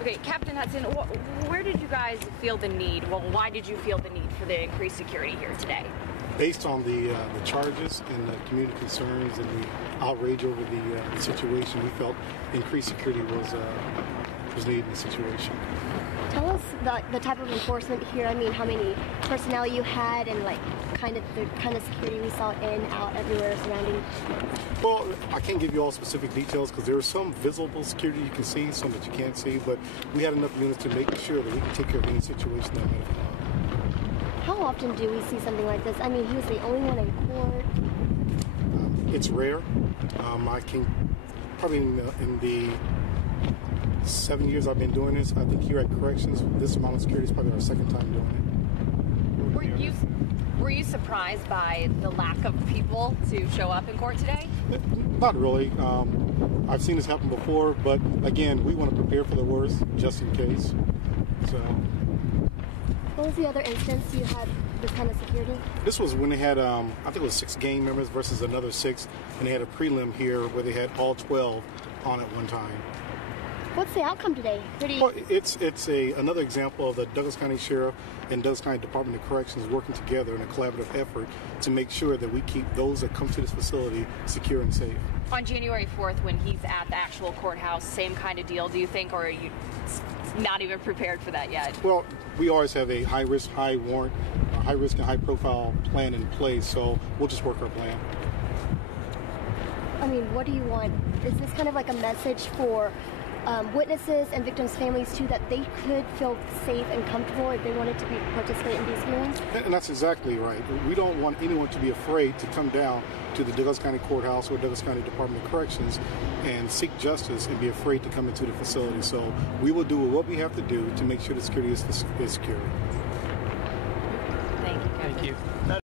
Okay, Captain Hudson, where did you guys feel the need? Well, why did you feel the need for the increased security here today? Based on the charges and the community concerns and the outrage over the situation, we felt increased security was needed in the situation. Tell us the type of enforcement here. I mean, how many personnel you had, and like the kind of security we saw in, out, everywhere surrounding. Well, I can't give you all specific details because there is some visible security you can see, some that you can't see, but we had enough units to make sure that we can take care of any situation that might come up. How often do we see something like this? I mean, he was the only one in court. It's rare. I can probably in the 7 years I've been doing this, I think here at Corrections, this amount of security is probably our second time doing it. Were you surprised by the lack of people to show up in court today? Not really. I've seen this happen before, but again, we want to prepare for the worst just in case. So. What was the other instance you had this kind of security? This was when they had, I think it was 6 gang members versus another 6, and they had a prelim here where they had all 12 on at one time. What's the outcome today? Well, it's another example of the Douglas County Sheriff and Douglas County Department of Corrections working together in a collaborative effort to make sure that we keep those that come to this facility secure and safe. On January 4th, when he's at the actual courthouse, same kind of deal, do you think, or are you not even prepared for that yet? Well, we always have a high risk, high warrant, high risk and high profile plan in place, so we'll just work our plan. I mean, what do you want? Is this kind of like a message for witnesses and victims' families too, that they could feel safe and comfortable if they wanted to participate in these hearings? And that's exactly right. We don't want anyone to be afraid to come down to the Douglas County Courthouse or Douglas County Department of Corrections and seek justice and be afraid to come into the facility. So we will do what we have to do to make sure the security is secure. Thank you, Captain. Thank you.